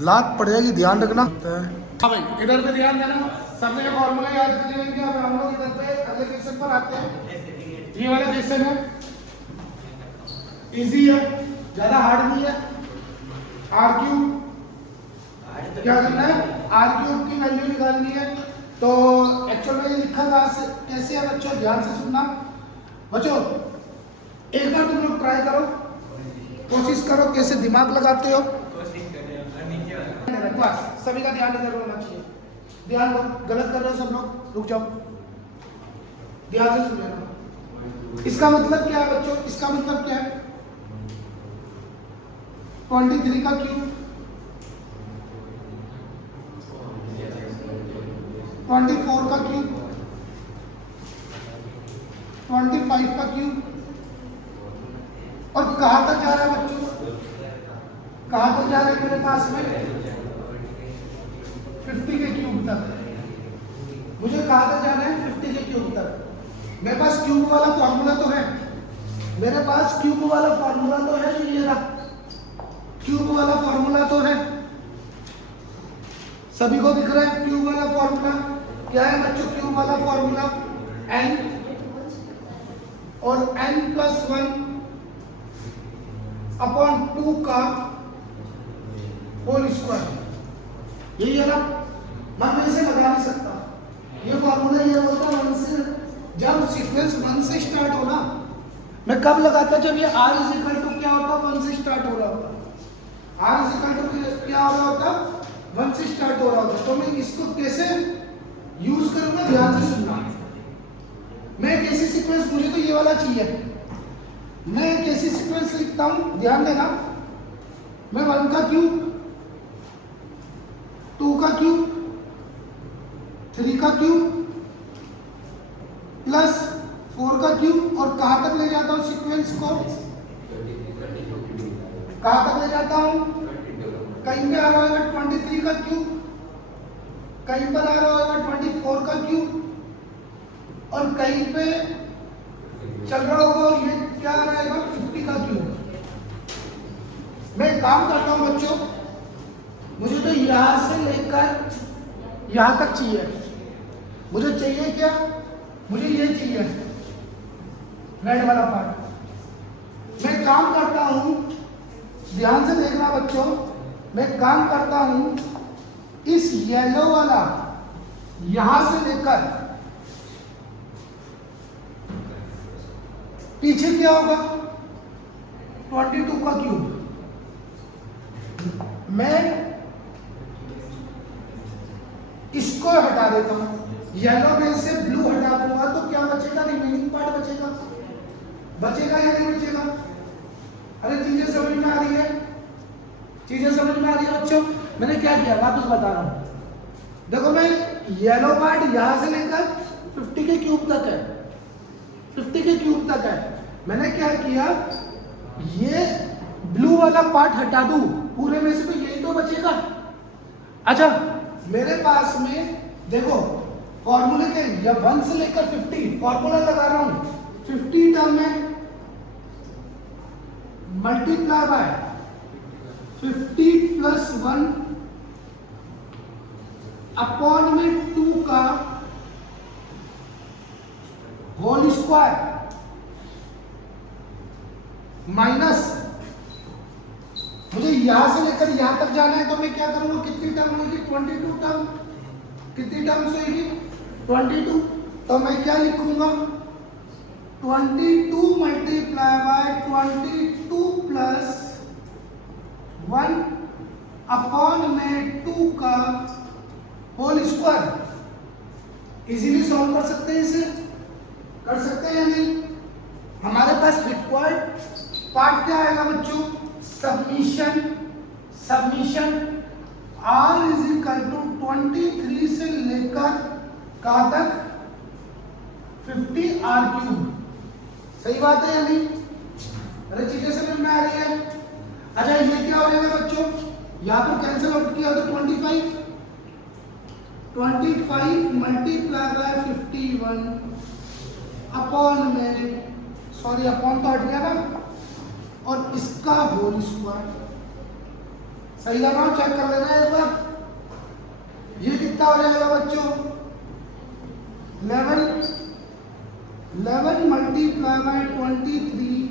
लात पड़ जाएगी, ध्यान रखना। हाँ भाई, इधर पे ध्यान देना। सबने फॉर्मूला याद कर लिया क्या? हम लोग इधर पे अगले क्वेश्चन पर आते हैं। ये वाला क्वेश्चन है, इजी है, ज्यादा हार्ड नहीं है। आर क्यूब क्या करना है? आर क्यूब की वैल्यू निकालनी है। तो एक्चुअल में ये लिखा था कैसे है बच्चों, ध्यान से सुनना बच्चों। एक बार तुम लोग ट्राई करो, कोशिश करो, कैसे दिमाग लगाते हो। बस सभी का ध्यान इधर होना चाहिए। ध्यान दो, गलत कर रहे हो सब लोग, रुक जाओ, ध्यान से सुन लेना। इसका मतलब क्या है बच्चों? इसका मतलब क्या है? 23 का क्यूब, 24 का क्यूब, 25 का क्यूब, और कहां तक जा रहा है बच्चों? कहां तक जा रहा है मेरे पास में? 50 के क्यूब तक। मुझे कहां तक जाना है? 50 के क्यूब तक। मेरे पास क्यूब वाला फॉर्मूला तो है, मेरे पास क्यूब वाला फॉर्मूला तो है, जो ये रहा क्यूब वाला फॉर्मूला तो है। सभी को दिख रहा है क्यूब वाला फॉर्मूला? क्या है बच्चों क्यूब वाला फॉर्मूला? n और n+1 अपॉन 2 का होल स्क्वायर। यही है ना? मैं इसे लगा नहीं सकता। ये फॉर्मूला ये होता है 1 से, जब सीक्वेंस 1 से स्टार्ट हो ना। मैं कब लगाता? जब ये r क्या होता? 1 से स्टार्ट हो रहा होता। r क्या हो रहा होता? 1 से स्टार्ट हो रहा होता। तो मैं इसको कैसे यूज करूंगा? ध्यान से सुनना। मैं कैसी सीक्वेंस, मुझे तो ये वाला चाहिए। मैं कैसी सीक्वेंस लिखता हूं, ध्यान देना। मैं 1 का क्यूब, 2 का क्यूब, 3 का क्यूब प्लस 4 का क्यूब, और कहां तक ले जाता हूं सीक्वेंस को? कहां तक ले जाता हूं? कहीं पे आ रहा होगा 23 का क्यूब, कहीं पर आ रहा होगा 24 का क्यूब, और कहीं पे चल रहा होगा, और ये क्या आ रहा है 50 का क्यूब। मैं काम करता हूं बच्चों, मुझे तो यहां से लेकर यहां तक चाहिए। मुझे चाहिए क्या? मुझे ये चाहिए, रेड वाला पार्ट। मैं काम करता हूं, ध्यान से देखना बच्चों, मैं काम करता हूं इस येलो वाला यहां से लेकर पीछे क्या होगा? 22 का क्यूब। मैं इसको हटा देता हूं, येलो में से ब्लू हटा दूंगा, तो क्या बचेगा? रिमेनिंग पार्ट बचेगा। बचेगा या नहीं बचेगा? अरे चीजें समझ में आ रही है? चीजें समझ में आ रही है बच्चों? मैंने क्या किया वापस बता रहा हूं। देखो मैं येलो पार्ट यहां से लेकर 50 के क्यूब तक है, 50 के क्यूब तक है। मैंने क्या किया, ये ब्लू वाला पार्ट हटा दूं, पूरे में से तो यही तो बचेगा। अच्छा मेरे पास में देखो फॉर्मूले के, या 1 से लेकर 50 फॉर्मूला लगा रहा हूं। 50 टर्म में मल्टीप्लाई बाय 50 प्लस 1 अपॉन में 2 का होल स्क्वायर माइनस, मुझे यहां से लेकर यहां तक जाना है, तो मैं क्या करूंगा? कितनी टर्म होगी? 22 टर्म। कितनी टर्म्स होगी? 22। तो मैं क्या लिखूंगा? 22 मल्टीप्लाई बाय 22 प्लस 1 अपॉन में 2 का होल स्क्वायर। इजीली सॉल्व कर सकते हैं इसे? कर सकते हैं या नहीं? हमारे पास रिक्वायर्ड पार्ट क्या आएगा बच्चों? Summation r is equal to 23 से लेकर कहां तक? 50 r क्यूब। सही बात है या नहीं? अरे चीजें समझ में आ रही है? अच्छा ये क्या हो जाएगा बच्चों? यहां पर कैंसिल आउट किया तो 25 मल्टीप्लाई बाय 51 अपॉन में, सॉरी अपॉन तो हट गया ना, और इसका होल स्क्वायर। सही लगाओ, चेक कर लेना एक बार। ये कितना हो जाएगा बच्चों? 11 मल्टीप्लाई बाय 23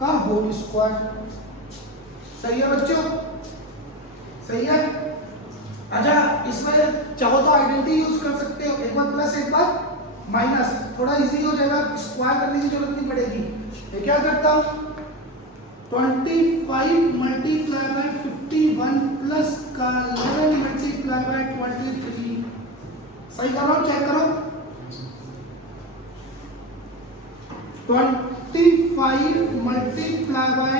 का होल स्क्वायर। सही है बच्चों, सही है। अच्छा, इसमें चाहो तो आइडेंटिटी यूज कर सकते हो, एक बार प्लस एक बार माइनस, थोड़ा इजी हो जाएगा, स्क्वायर करने की जरूरत नहीं पड़ेगी। ये क्या करता हूं, 25 मल्टीप्लाई बाय 51 प्लस का 11 मल्टीप्लाई बाय 23। सही करो, चेक करो। 25 multiply by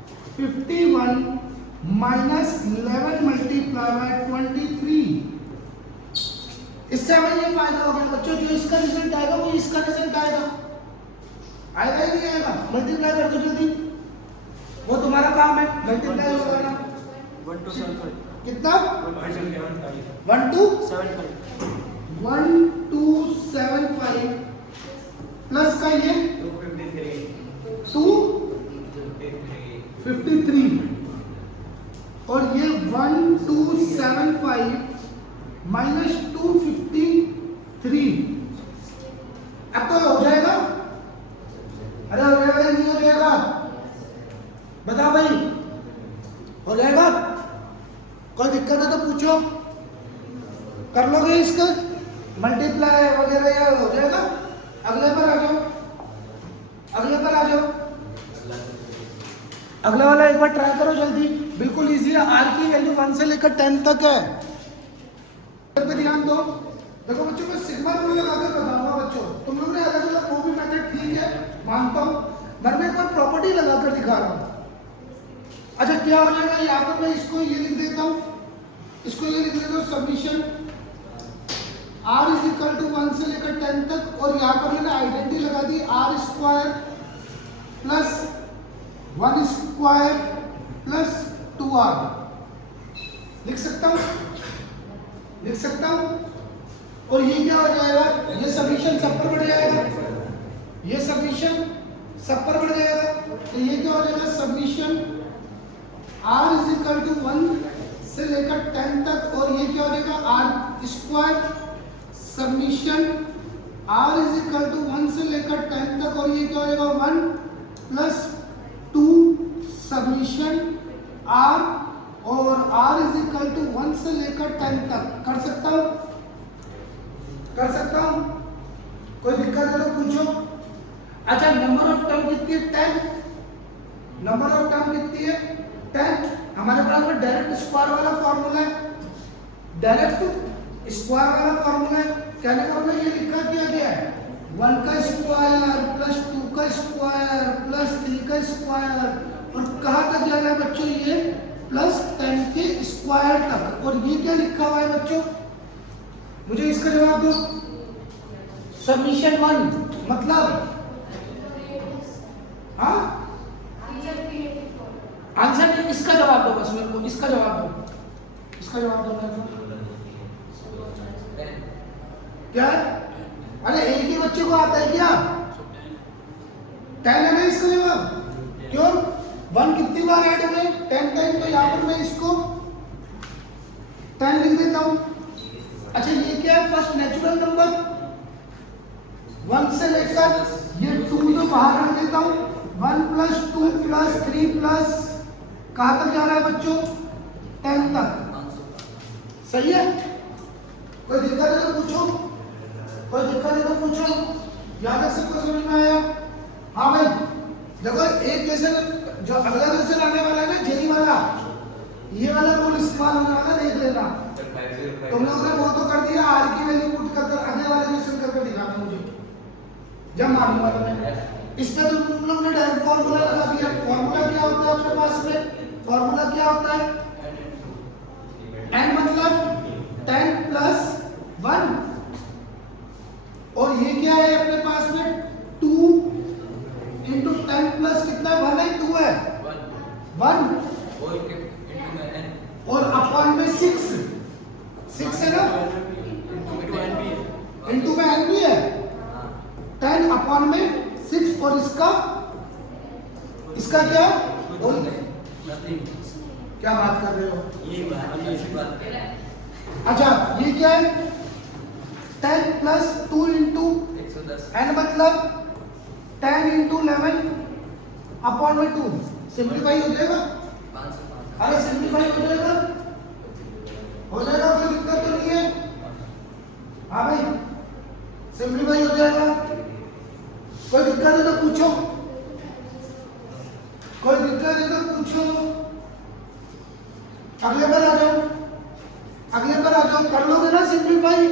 51 minus 11 multiply by 23। इससे हमें ये फायदा हो गया बच्चों, जो इसका रिजल्ट आएगा वो इसका रिजल्ट आएगा, आएगा ही नहीं आएगा? मल्टीप्लाई कर दो जल्दी, वो तुम्हारा काम है, मल्टीप्लाई हो करना। 1 2 7 5 कितना? 1 2 7 5 1275 प्लस का ये 253 और ये 1275 माइनस 253। अब तो हो जाएगा? अरे हो जाएगा या नहीं हो जाएगा? बताओ भाई, हो जाएगा? कोई दिक्कत है तो पूछो, कर लोगे इसका मल्टीप्लाई वगैरह, या हो जाएगा? अगले पर आ जाओ, अगले पर आ जाओ, अगला वाला एक बार ट्राई करो जल्दी, बिल्कुल इजी है। आर की वैल्यू 1 से लेकर 10 तक है, पे ध्यान दो। देखो बच्चों, मैं सिग्मा रूल लगाकर बताऊंगा बच्चों, तुम लोग ने अलग अलग वो भी मेथड ठीक है मानता हूं, मैं एक बार प्रॉपर्टी लगाकर दिखा रहा हूं। अच्छा, क्या हो जाएगा यहाँ पर, मैं इसको ये लिख देता हूं, इसको ये लिख देता हूं, summation r is equal to 1 से लेकर 10 तक, और यहाँ पर मैंने आइडेंटिटी लगा दी r square plus 1 square plus 2r। लिख सकता हूं, लिख सकता हूं। और ये क्या हो जाएगा, ये सबमिशन सब पर बढ़ जाएगा, ये सबमिशन सब पर बढ़ जाएगा, तो ये क्या हो जाएगा, summation r is equal to 1 से लेकर 10 तक, और ये क्या हो जाएगा, r square summation r is equal to 1 से लेकर 10 तक, और ये क्या हो जाएगा 1 प्लस 2 सबमिशन r, और r इज इक्वल टू 1 से लेकर 10 तक। कर सकता हूं, कर सकता हूं, कोई दिक्कत है तो पूछो। अच्छा, नंबर ऑफ टर्म कितनी है? 10। नंबर ऑफ टर्म कितनी है? 10। हमारे पास में डायरेक्ट स्क्वायर वाला फॉर्मूला है, डायरेक्ट स्क्वायर वाला फॉर्मूला है। कहने का मतलब ये लिखा किया गया है 1 का स्क्वायर प्लस 2 का स्क्वायर प्लस 3 का स्क्वायर, और कहां तक जा रहा है बच्चों, ये प्लस 10 के स्क्वायर तक। और ये क्या लिखा हुआ है बच्चों, मुझे इसका जवाब दो। सबमिशन 1 मतलब, हाँ आंसर नहीं, इसका जवाब दो बस मेरे को, इसका जवाब दो, इसका जवाब दो मेरे को। क्या है? अरे एक ही बच्चे को आता है क्या? 10 है ना इसका जवाब? क्यों? 1 कितनी बार ऐड हुए? 10 टाइम, तो यहाँ पर मैं इसको 10 लिख देता हूँ। अच्छा, ये क्या है, फर्स्ट नेचुरल नंबर 1 से लेकर ये 2 तो बाहर रख देता हूँ, 1 प्लस 2 प्लस 3 प्लस, कहाँ तक जा रहा है बच्चों, 10 तक। सही है? कोई दिक्कत है तो पूछो, कोई दिक्कत है तो पूछो। यहाँ तक सबको समझ में आया? हाँ भाई, देखो एक क्वेश्चन जो अगला क्वेश्चन आने वाला है ना, जेई वाला, ये वाला रूल इस्तेमाल होने वाला, देख लेना। तुम लोग ने वो तो कर दिया, आर की वैल्यू पुट कर, अगले वाले क्वेश्चन करके दिखाना मुझे, जब मालूम है इसमें तो तुम लोग ने डायरेक्ट फॉर्मूला लगा दिया। फॉर्मूला क्या होता है अपने पास में? फॉर्मूला क्या होता है? n मतलब 10 प्लस 1, और ये क्या है अपने पास में 2 इंटू 10 प्लस कितना है, 1 है 2 है 1, और अपॉन में 6 है ना, इंटू में n भी है, 10 अपॉन में 6, और इसका इसका क्या? बोल, नथिंग। क्या बात कर रहे हो? ये बात अच्छा ये क्या है? 10 प्लस 2 इंटू 110 एन मतलब 10 इंटू 11 अपॉन में 2 सिंप्लीफाई हो जाएगा। 505। अरे सिंप्लीफाई हो जाएगा, हो जाएगा, कोई दिक्कत तो नहीं है। हाँ भाई सिंप्लीफाई हो जाएगा, कोई दिक्कत है तो पूछो, कोई दिक्कत है तो पूछो। अगले पर आ जाओ, अगले पर आ जाओ, कर लोगे ना सिंप्लीफाई?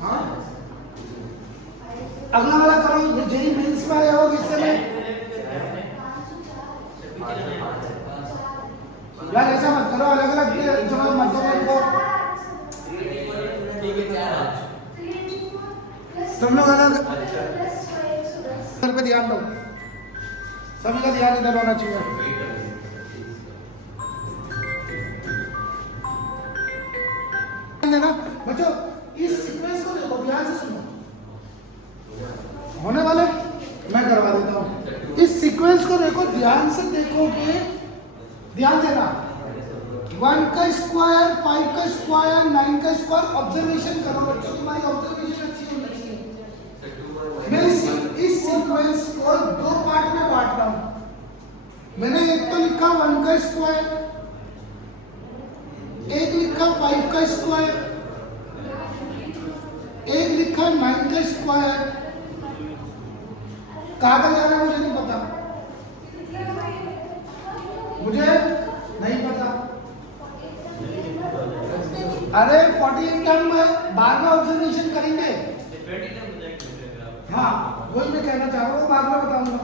हाँ अगला वाला करो, ये जेई मेंस में आया हो किससे में? यार ऐसा मत करो, अलग अलग जवाब मत दो मेरे को। तुम लोग अलग पे ध्यान दो, सभी का ध्यान इधर होना चाहिए। ना बच्चों इस सीक्वेंस को देखो, ध्यान से सुनो, होने वाले मैं करवा देता हूँ। इस सीक्वेंस को देखो, ध्यान से देखोगे, ध्यान देना। 1 का स्क्वायर, 5 का स्क्वायर, 9 का स्क्वायर, ऑब्जर्वेशन करो बच्चों, तुम्हारी ऑब्जर्वेशन अच्छी होनी चाहिए। मैं इस सीक्वेंस को 2 पार्ट में बांट रहा हूँ। मैंने एक तो लिखा 1 का स्क्वायर, एक लिखा 5 का स्क्वायर, एक लिखा 9 का स्क्वायर। कहाँ का जाना है मुझे नहीं पता, मुझे नहीं पता। अरे 48 टर्म में बाद में ऑब्जर्वेशन करेंगे। हाँ वही मैं कहना चाह रहा हूँ, बाद में बताऊंगा।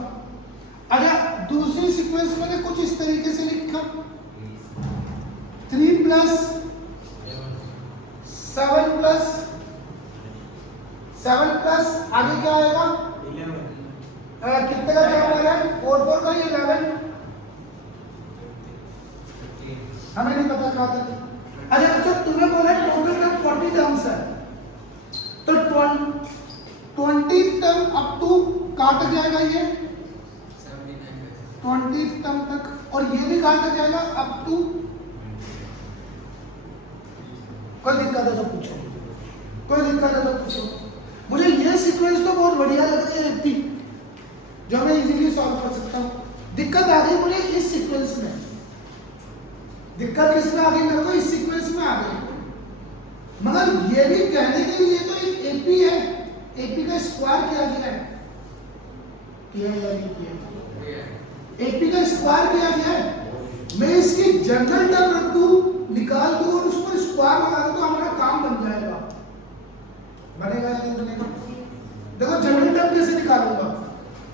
अच्छा दूसरी सीक्वेंस मैंने कुछ इस तरीके से लिखा, 3 प्लस 7 प्लस 7 प्लस आगे क्या आएगा? 11 कितने का क्या आ रहा है? 4 4 का 11, हमें नहीं पता क्या था। अच्छा अच्छा तुम्हें बोला टोटल टर्म 40 टर्म्स है, तो 20 टर्म अप टू कहाँ तक जाएगा? ये 20 टर्म तक, और ये भी कहाँ तक जाएगा? Up to. कोई दिक्कत है तो पूछो, कोई दिक्कत है तो पूछो। मुझे ये सीक्वेंस तो बहुत बढ़िया लग रही है इतनी, जो मैं इजीली सॉल्व कर सकता हूँ। दिक्कत आ गई मुझे इस सीक्वेंस में, दिक्कत किसमें आ गई मेरे को? इस सीक्वेंस में आ गई। मगर ये भी कहने के लिए तो एक एपी है, एपी का स्क्वायर किया गया है, किया या नहीं किया? एपी का स्क्वायर किया गया है। मैं इसकी जनरल टर्म रख दूं, निकाल दूं और उसको स्क्वायर लगा दूं तो हमारा काम बन जाएगा। बनेगा या नहीं बनेगा? देखो जनरल टर्म कैसे निकालूंगा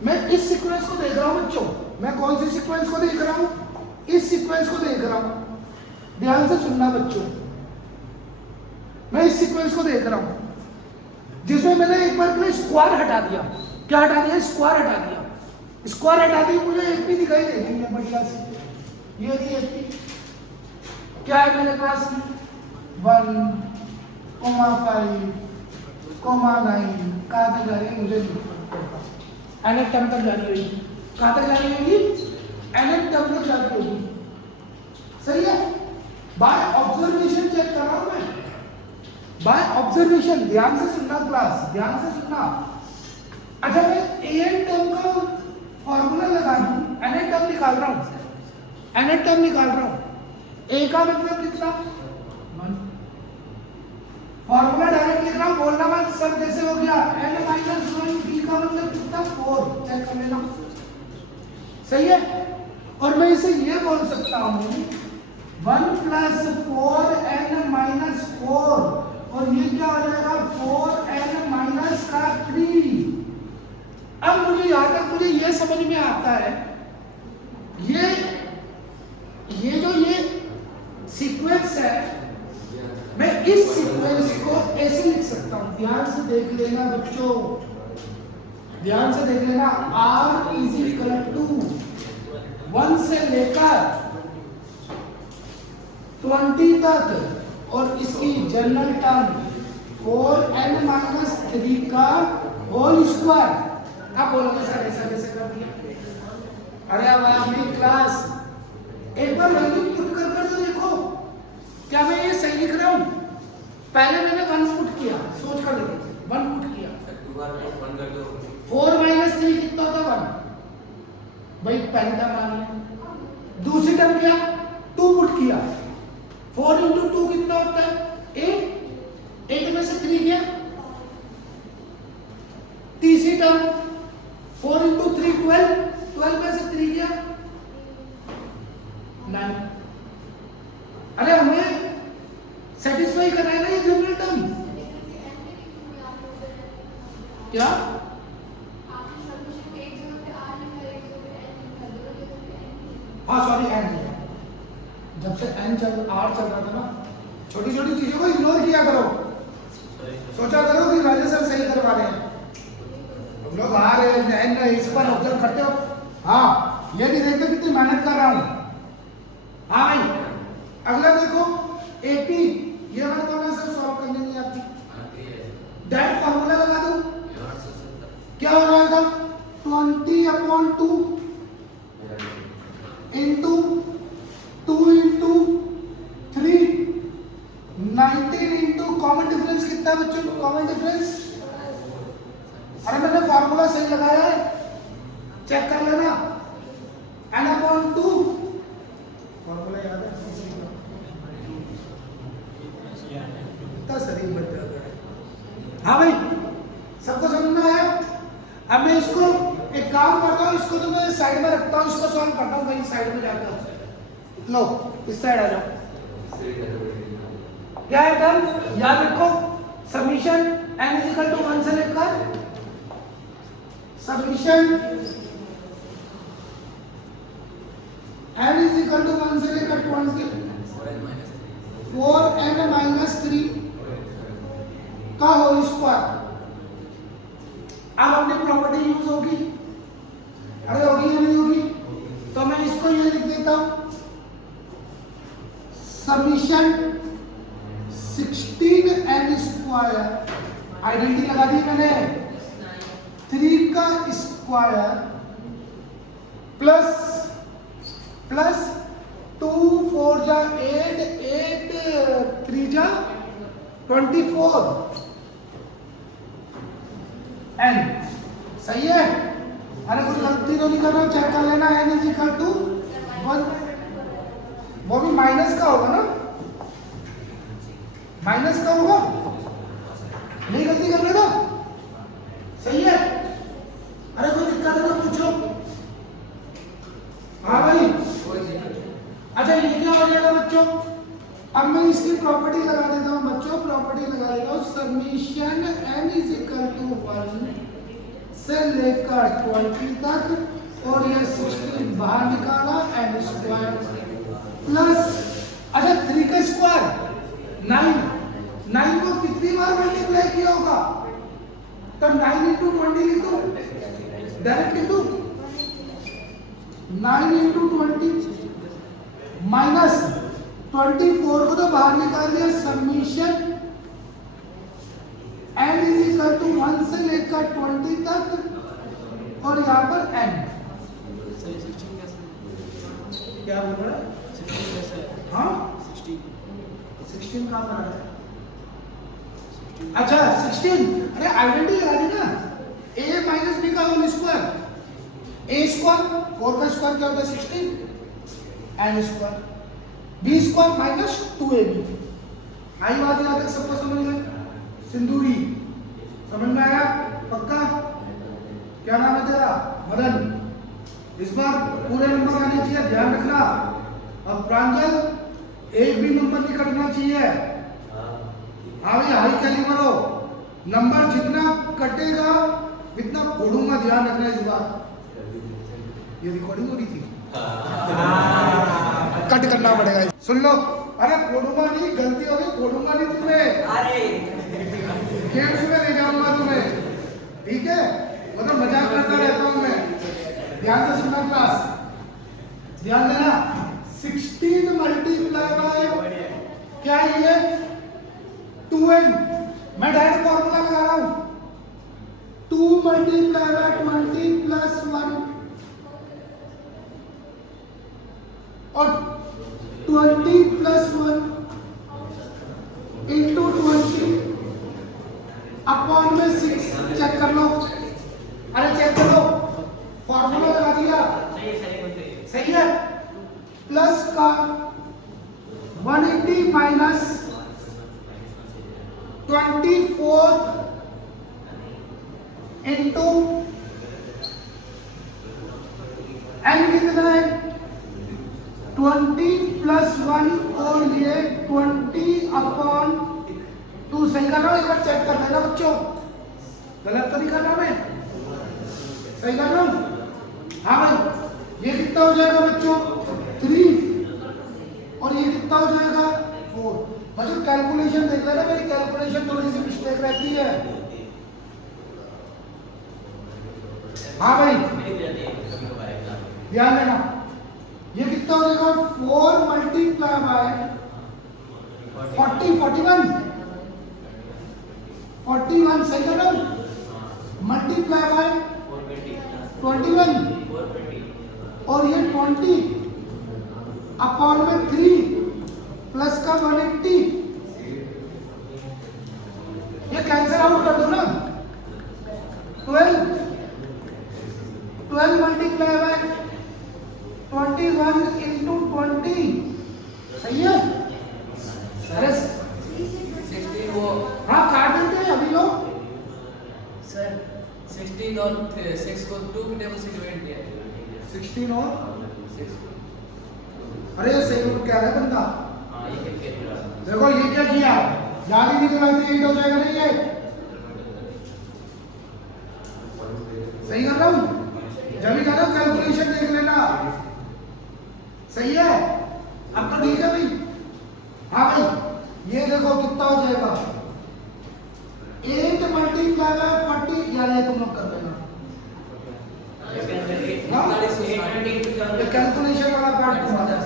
मैं? इस सीक्वेंस को देख रहा हूं बच्चों, मैं कौन सी सीक्वेंस को देख रहा हूं? इस सीक्वेंस को देख रहा हूं, ध्यान से सुनना बच्चों। मैं इस सीक्वेंस को देख रहा हूं जिसमें मैंने एक बार के लिए स्क्वायर हटा दिया। क्या हटा दिया? स्क्वायर हटा दिया। स्क्वायर हटा दी, मुझे एक भी दिखाई दे रही है बढ़िया से। ये थी एक भी, क्या है मेरे पास? 1, 5, 9 कहाँ तक जा रही है मुझे नहीं पता। एनएफ टर्म तक जा रही होगी। कहाँ तक जा रही होगी? एनएफ टर्म तक जा रही होगी। सही है? बाय ऑब्जर्वेशन चेक कर रहा हूं मैं, बाय ऑब्जर्वेशन। ध्यान से सुनना क्लास, ध्यान से सुनना। अच्छा मैं एन टर्म का फॉर्मूला लगा दूं, एन टर्म निकाल रहा हूं, एन टर्म निकाल रहा हूं। ए का मतलब कितना? 1। फॉर्मूला डायरेक्ट लिख रहा हूं, बोलना मत सर कैसे हो गया। n - 1 बी का मतलब कितना? 4। चेक कर लेना, सही है? और मैं इसे ये बोल सकता हूं 1 + 4n - 4, और ये क्या हो जाएगा? 4n - 3। अब मुझे यहां तक मुझे ये समझ में आता है, ये जो ये सीक्वेंस है, मैं इस सीक्वेंस को ऐसे लिख सकता हूं। ध्यान से देख लेना बच्चों, ध्यान से देख लेना। r = 1 से लेकर 20 तक, और इसकी जनरल टर्म 4n - 3 का होल स्क्वायर। आप बोलोगे सर ऐसा कैसे कर दिया? अरे अब अपनी क्लास एक बार वैल्यू पुट कर तो देखो क्या मैं ये सही लिख रहा हूँ। पहले मैंने 1 पुट किया, सोच कर देखो 1 पुट किया, 4 माइनस 3 कितना होता 1 भाई पहली टर्म मान लिया। दूसरी टर्म क्या 2 पुट किया, 4 इंटू 2 कितना होता है 8, 8 में से 3 गया। तीसरी टर्म 4 इंटू 3 12, 12 में से 3 गया 9। अरे हमें सेटिस्फाई करना है ना ये जनरल टर्म। क्या हाँ सॉरी एन, जब से एन चल आर चल रहा था ना, छोटी छोटी चीजों को इग्नोर किया करो, सोचा करो कि राजेश सर सही करवा रहे हैं। तुम लोग आ रहे हैं एन इस पर ऑब्जर्व करते हो, हाँ ये नहीं देखते कितनी मेहनत कर रहा हूँ। हाँ भाई अगला देखो एपी, ये वाला कौन है सर सॉल्व करने नहीं आती, डायरेक्ट फार्मूला लगा दो, क्या हो जाएगा 20/2 into 2 into 3 19 into common difference कितना है बच्चों, कॉमन डिफरेंस। अरे मैंने फार्मूला सही लगाया है, चेक कर लेना, n/2 फार्मूला याद है कितना सही बन जाता है। हाँ भाई सबको समझ में आया। अब मैं इसको एक काम करता हूँ, इसको तो मैं साइड में रखता हूँ, इसको सॉल्व करता हूँ कहीं साइड में जाकर। लो इस साइड आ जाओ। क्या है टर्म याद रखो, समीशन n = 1 से लेकर समीशन n = 1 से लेकर 4n-3 का होल स्क्वायर। अब अपनी प्रॉपर्टी यूज होगी, अरे होगी या नहीं होगी, तो मैं इसको ये लिख देता हूं समीशन 16n², आइडेंटिटी लगा दी मैंने, 3 का स्क्वायर प्लस 2 4 जा 8, 8 3 जा 24 n, सही है। अरे कुछ गलती तो नहीं कर रहा, चेक कर लेना। n = 1, वो भी माइनस का होगा ना, माइनस का होगा, नहीं गलती कर लेना, सही है। अरे कोई दिक्कत है तो पूछो। हाँ भाई अच्छा ये क्या हो जाएगा बच्चों, अब मैं इसकी प्रॉपर्टी लगा देता हूँ बच्चों, प्रॉपर्टी लगा देता हूँ समीशन n = 1 से लेकर 20 तक, और ये 16 बाहर निकाला n² प्लस, अच्छा 3 का स्क्वायर 9 को कितनी बार मल्टीप्लाई किया होगा, तो 9 × 20 लिख दो, डायरेक्ट लिख दो 9 × 20 माइनस 24 को तो बाहर निकाल दिया, समीशन n = 1 से लेकर 20 तक, और यहाँ पर n क्या बोल रहा है, हाँ 16 कहाँ पर है, अच्छा 16, अरे आइडेंटिटी लगा दी ना, a माइनस b का होल स्क्वायर, a² 4 का स्क्वायर क्या होता है 16 n², b² माइनस 2ab। आई बात यहाँ तक सबको समझ में, सिंदूरी समझ में आया पक्का। क्या नाम है तेरा, मदन, इस बार पूरे नंबर आने चाहिए, ध्यान रखना। अब प्रांजल एक भी नंबर नहीं कटना चाहिए, हाँ भाई हाई कैलिबर हो, नंबर जितना कटेगा इतना फोड़ूंगा, ध्यान रखना इस बार। ये रिकॉर्डिंग हो रही थी कट करना पड़ेगा, सुन लो। अरे फोड़ूंगा नहीं, गलती होगी, फोड़ूंगा नहीं तुम्हें, अरे गेम्स में ले जाऊंगा तुम्हें, ठीक है, मतलब मजाक करता रहता हूं मैं। ध्यान से सुनना क्लास, ध्यान देना। 16 मल्टीप्लाई बाय क्या ये 2n, मैं डायरेक्ट फॉर्मूला लगा रहा हूं, 2 × 20 + 1 20 प्लस 1 इंटू 20 अपॉन में 6 चेक कर लो, अरे चेक करो, फॉर्मूला लगा दिया, सही है। प्लस का 180 माइनस 24 इंटू एन कितना है 20 प्लस 1 और ये 20 अपॉन 2। सही कर रहा हूँ, एक बार चेक कर लेना बच्चों, गलत तो नहीं कर रहा मैं, सही कर रहा हूँ। हाँ भाई, ये कितना हो जाएगा बच्चों 3 और ये कितना हो जाएगा 4। बच्चों कैलकुलेशन देख लेना, मेरी कैलकुलेशन थोड़ी सी मिस्टेक रहती है। हाँ भाई ध्यान देना, ये कितना हो जाएगा 4 मल्टीप्लाई बाय 41 सही कर रहा हूँ, मल्टीप्लाई बाय 21 और ये 20 अपॉन में 3 प्लस का 180, ये कैंसिल आउट कर दो ना, 12 मल्टीप्लाई बाय 21 इंटू 20 सही है। अरे 16 वो हाँ काट देते हैं अभी लोग। सर 16 और 6 को 2 के टेबल से डिवाइड किया है। 16 और 6 अरे सही रूप क्या है बंदा, देखो ये क्या किया, याद ही नहीं दिलाते, ये हो जाएगा नहीं ये, सही कर रहा हूँ, जब भी कर रहा हूँ कैलकुलेशन देख लेना, सही है। अब तो ठीक है भाई। हाँ भाई ये देखो कितना हो जाएगा 8 मल्टीप्लाई बाय 40, यार ये तुम लोग कर लेना, कैलकुलेशन वाला पार्ट तुम्हारा,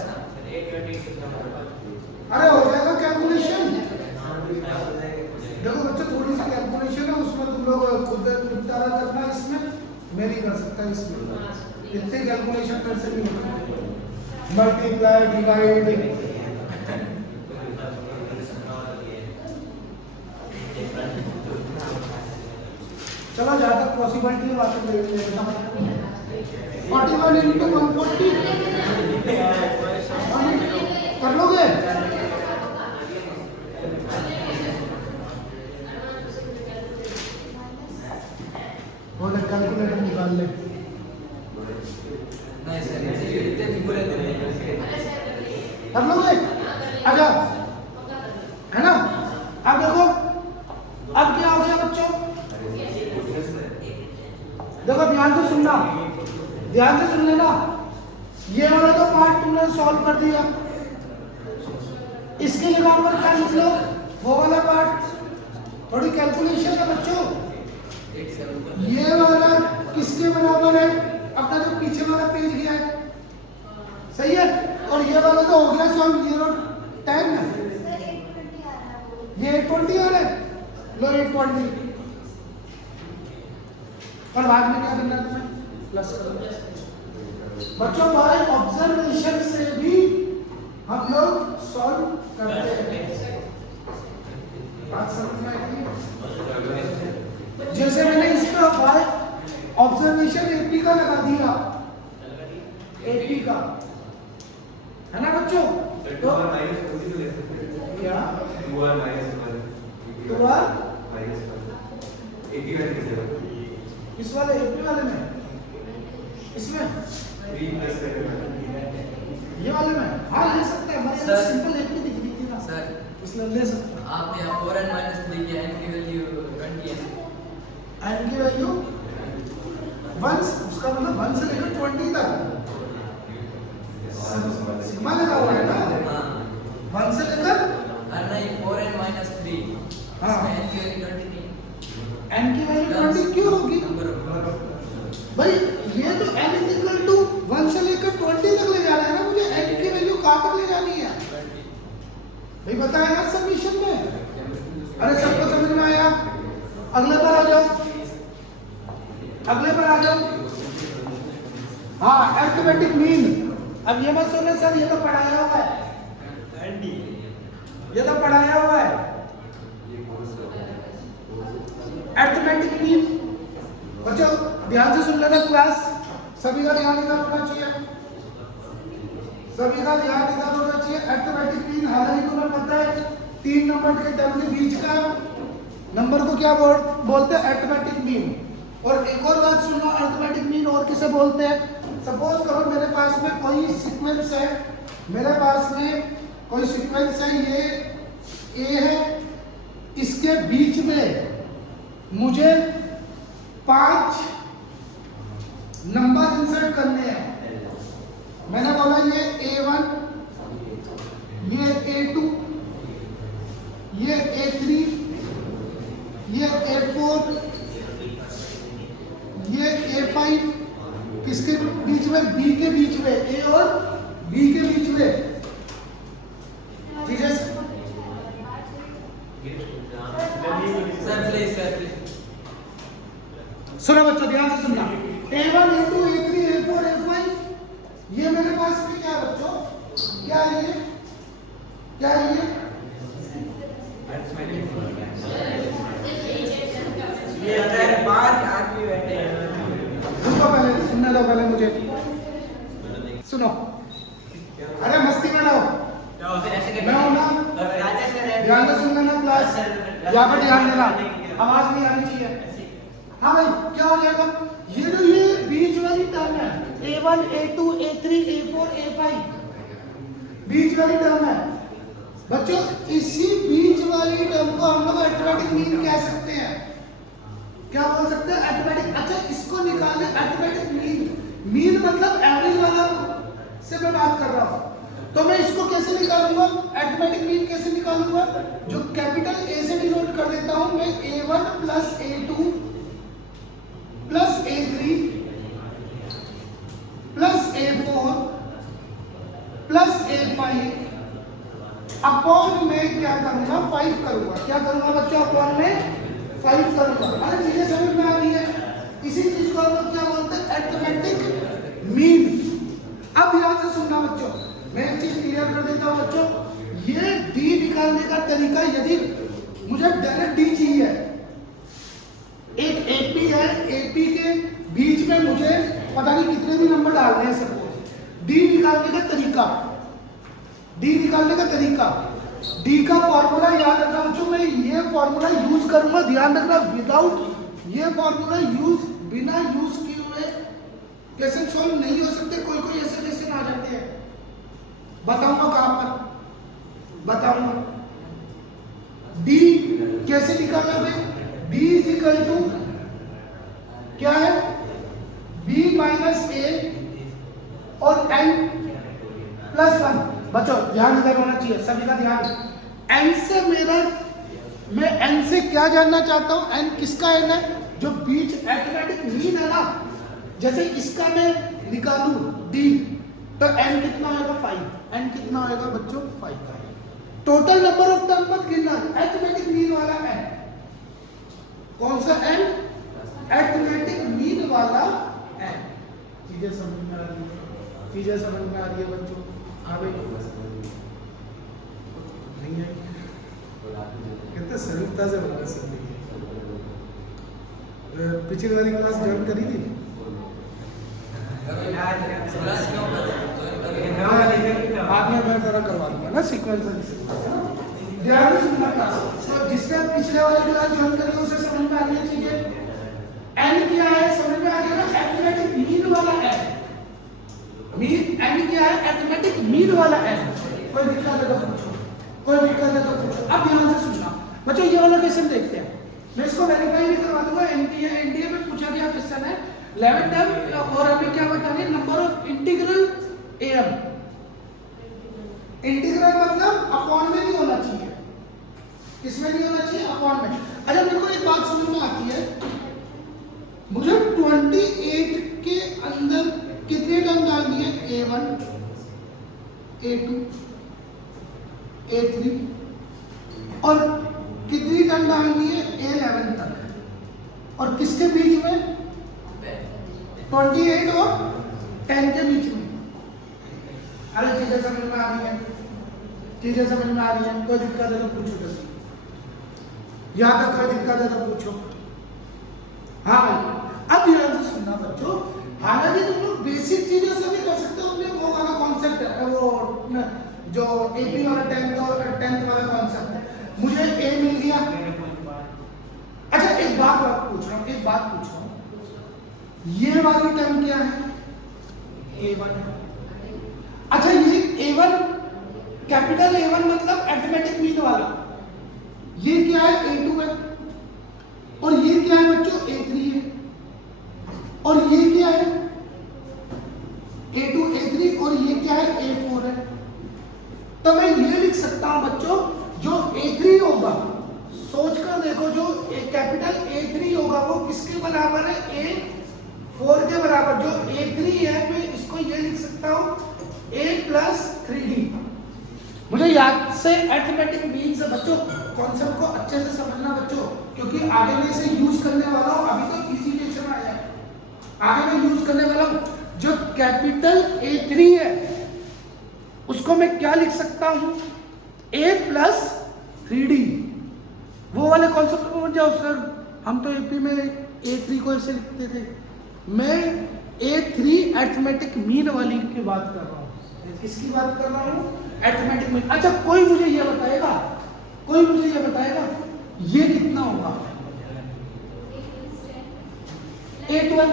अरे हो जाएगा कैलकुलेशन। देखो बच्चे थोड़ी सी कैलकुलेशन है उसमें तुम लोग खुद निपटारा करना, इसमें मेरी कर सकता है, इसमें इतनी कैलकुलेशन कर से नहीं होती, मल्टीप्लाई डिवाइड चलो जहाँ तक पॉसिबिलिटी है बातें ले लेना। 41 इंटू 140 कर लोगे, बोले कैलकुलेटर निकाल ले, नहीं सर ये इतने फिगर है कर लोगे, अच्छा है ना। अब देखो अब क्या हो गया बच्चों, देखो ध्यान से सुनना, ध्यान से सुन लेना, ये वाला तो पार्ट तुमने सॉल्व कर दिया, इसके जगह पर क्या लिख लो, वो वाला पार्ट, थोड़ी कैलकुलेशन है बच्चों। ये वाला किसके बराबर है, अपना जो पीछे वाला पेज गया है, सही है, और ये वाला तो हो गया सॉल्व 0-10 है, ये 820 आ रहा है, लो 820, और बाद में क्या करना है तुम्हें प्लस करो। बच्चों बाय ऑब्जर्वेशन से भी हम लोग सॉल्व करते हैं, बात समझ में आई? जैसे मैंने इसका बाय ऑब्जर्वेशन 80 का लगा दिया, 80 का है ना बच्चों, तो क्या 2r इस वाले 80 वाले में, इसमें ये वाले में, हाँ ले सकते हैं, हमारे यहाँ सिंपल 80 दिख रही थी ना सर, इसलिए ले सकते हैं। आपने यहाँ 4 and -3 किया, n की वैल्यू 20 है, n की वैल्यू 1, उसका मतलब 1 से लेकर 20 तक सिग्मा लगा हुआ है ना, हाँ 1 से लेकर नहीं 4 and -3 हाँ। इसमें n की वैल्यू 20 नहीं, n की वैल्यू 20 क्यों होगी नंबर भाई, ये तो n इक्वल टू 1 से लेकर 20 तक ले जाना है ना, मुझे n की वैल्यू कहाँ तक ले जानी है भाई, बताया ना सबमिशन में। अरे सबको समझ में आया, अगले पर आ जाओ, अगले पर आ जाओ। हाँ अरिथमेटिक मीन, अब ये मत सोचना सर ये तो पढ़ाया हुआ है, ये तो पढ़ाया हुआ है। अरिथमेटिक मीन बच्चों ध्यान से सुन लेना क्लास, सभी का ध्यान इधर होना चाहिए, सभी का ध्यान इधर होना चाहिए। अरिथमेटिक मीन हालांकि तुम्हें पता है 3 नंबर के टर्म के बीच का नंबर को क्या बोलते हैं? Arithmetic mean. और एक और बात सुनो, अरिथमेटिक मीन और किसे बोलते हैं? सपोज करो मेरे पास में कोई सीक्वेंस है, मेरे पास में कोई सीक्वेंस है, ये ए है, इसके बीच में मुझे 5 नंबर इंसर्ट करने हैं। मैंने बोला ये A1, ये A2, ये A3, ये A4, ये A5, किसके बीच में? B के बीच में, A और B के बीच में। ठीक है सर प्लीज सुनो बच्चों ध्यान से सुनना। A1, A2, A3, A4, A5, ये मेरे पास में क्या है बच्चों? क्या है ये? क्या है ये? ये अगर 5 आदमी बैठे हैं, रुको पहले, सुनने दो पहले मुझे, सुनो। अरे मस्ती में रहो, मैं हूं ना, ध्यान से सुन लेना क्लास, यहाँ पर ध्यान देना, आवाज नहीं आनी चाहिए। हाँ भाई क्या हो जाएगा? ये जो ये बीच वाली टर्म है A1, A2, A3, A4, A5, बीच वाली टर्म है बच्चों, इसी बीच वाली टर्म को हम लोग अरिथमेटिक मीन कह सकते हैं। क्या बोल सकते हैं? अरिथमेटिक। अच्छा इसको निकाले अरिथमेटिक मीन, मीन मतलब एवरेज वाला से मैं बात कर रहा हूँ। तो मैं इसको कैसे निकालूंगा? अरिथमेटिक मीन कैसे निकालूंगा? जो कैपिटल A से डिनोट कर देता हूँ मैं, A1 plus A2 plus A3 plus A4 plus A5 upon में क्या करूंगा? 5 करूंगा। क्या करूंगा बच्चों? अपॉन में 5 करूंगा। अरे चीजें समझ में आ रही है? इसी चीज को हम लोग क्या बोलते हैं? Arithmetic mean. अब ध्यान से सुनना बच्चों, मैं एक चीज क्लियर कर देता हूं बच्चों, ये डी निकालने का तरीका, यदि मुझे डायरेक्ट डी चाहिए, एक एपी है, एपी के बीच में मुझे पता नहीं कितने भी नंबर डालने हैं सपोज, डी निकालने का तरीका, डी निकालने का तरीका, डी का फॉर्मूला याद रखना बच्चों, मैं ये फॉर्मूला यूज करूंगा, ध्यान रखना, विदाउट ये फॉर्मूला यूज, बिना यूज किए हुए क्वेश्चन सॉल्व नहीं हो सकते। कोई कोई ऐसे क्वेश्चन आ जाते हैं, बताऊंगा कहां पर, बताऊंगा। डी कैसे निकालना है? डी इज इक्वल टू क्या है? बी माइनस ए और एन प्लस 1। बच्चों ध्यान इधर होना चाहिए, सभी का ध्यान। एन से मेरा, मैं एन से क्या जानना चाहता हूं? एन किसका एन है? जो बीच अरिथमेटिक मीन है ना, जैसे इसका मैं निकालूं डी, तो एन कितना होगा? 5। एन कितना होगा बच्चों? 5 का। टोटल नंबर ऑफ टर्म मत गिनना, अरिथमेटिक मीन वाला एन। कौन सा एन? अरिथमेटिक मीन वाला एन। चीजें समझ में आ रही है? चीजें समझ में आ रही है बच्चों? हाँ भाई नहीं है, कितने सरलता से बोला सर। पिछली वाली क्लास ज्वाइन करी थी? बाद में मैं जरा करवा दूंगा ना सीक्वेंस। ध्यान से सुनना क्लास, जिसने पिछले वाली क्लास ज्वाइन करी उसे समझ में आ रही है चीजें। एन क्या है समझ में आ गया ना? अरिथमेटिक मीन वाला एन। मीन एन क्या है? अरिथमेटिक मीन वाला एन। कोई दिक्कत है तो पूछो, कोई दिक्कत है तो पूछो। अब ध्यान से सुनना बच्चों, ये वाला क्वेश्चन देखते हैं, मैं इसको वेरीफाई भी करवा दूंगा। एनडीए में पूछा गया क्वेश्चन है 11 टर्म, और हमें क्या बताना है? Number of integral M. Integral मतलब अपॉन में नहीं होना चाहिए, किसमें नहीं होना चाहिए? अपॉन में। अच्छा मेरे को एक बात समझ में आती है, मुझे 28 के अंदर कितने टर्म डालनी है? A1, A2, A3 और कितनी टर्म डालनी है? A11 तक। और किसके बीच में? 28 और 10 के बीच में। अरे चीजें समझ में आ रही है? चीजें समझ में आ रही हैं? कोई दिक्कत है तो पूछो जल्दी। यहाँ तक कोई दिक्कत है तो पूछो। हाँ भाई, अब ध्यान से सुनना बच्चों। हालांकि तुम लोग बेसिक चीजें से भी कर सकते हो, वो वाला कॉन्सेप्ट है, वो जो एपी वाला 10th वाला कॉन्सेप्ट है। मुझे ए मिल गया। अच्छा एक बात पूछ रहा हूँ, ये वाली टर्म क्या है? A1 है। अच्छा ये A1 कैपिटल A1 मतलब अरिथमेटिक मीन वाला, ये क्या है? A2 है। और ये क्या है बच्चों? A3 है। और ये क्या है? A2 A3 और ये क्या है? A4 है। तो मैं ये लिख सकता हूं बच्चों, जो A3 होगा, सोचकर देखो, जो कैपिटल A3 होगा वो किसके बराबर है? A4 के बराबर। जो A3 है मैं इसको ये लिख सकता हूं A प्लस 3D। मुझे याद से अरिथमेटिक मीन से बच्चों कॉन्सेप्ट को अच्छे से समझना बच्चों, क्योंकि आगे मैं इसे यूज करने वाला हूं। अभी तो इजी लेक्चर आया है, आगे मैं यूज करने वाला हूं। जो कैपिटल A3 है उसको मैं क्या लिख सकता हूं? A plus 3D। वो वाले कॉन्सेप्ट को समझ जाओ सर, हम तो एपी में A3 को ऐसे लिखते थे। मैं A3 अरिथमेटिक मीन वाली की बात कर रहा हूं। किसकी बात कर रहा हूं? Arithmetic mean. अच्छा कोई मुझे ये बताएगा, ये कितना होगा? A12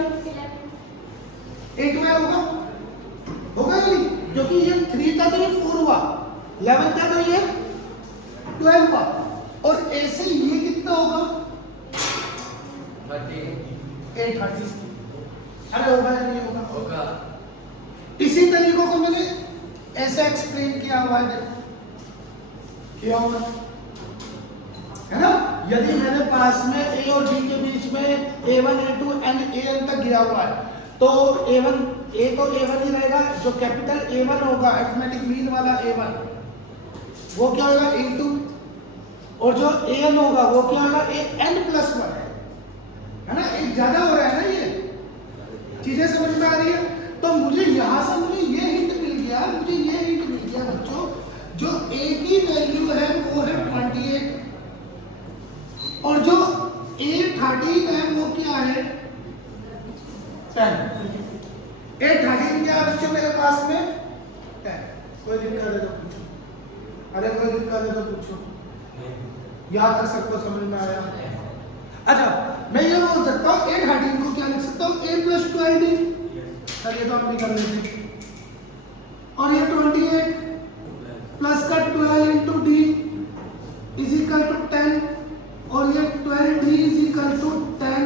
होगा या नहीं? क्योंकि ये 3 था तो ये 4 हुआ, 11 था तो ये 12 हुआ। और ऐसे ये कितना होगा? 830। अरे होगा या नहीं होगा? इसी तरीकों को मैंने ऐसे एक्सप्लेन किया हुआ है, किया हुआ है ना। यदि मेरे पास में A और D के बीच में A1 A2 and AN तक गिरा हुआ है, तो A तो A1 ही रहेगा। जो कैपिटल A1 होगा अरिथमेटिक मीन वाला A1, वो क्या होगा? A2। और जो AN होगा वो क्या होगा? AN प्लस 1 है ना। एक ज्यादा हो रहा है ना, ये चीजें समझ में आ रही है? तो मुझे यहां से ये हिंट मिल गया बच्चों, जो A की वैल्यू है वो है 28 और जो A13 है वो क्या है? 10। A13 क्या है बच्चों मेरे पास में? 10। कोई दिक्कत है तो पूछो। अरे कोई दिक्कत है तो पूछो। यहाँ तक सबको समझ में आया? अच्छा मैं ये बोल सकता हूँ A13 को क्या लिख सकता हूँ? A plus 12D। सर ये तो हम नहीं कर लेते। और ये 28 प्लस का 12 into D is equal to 10 और ये 12D is equal to 10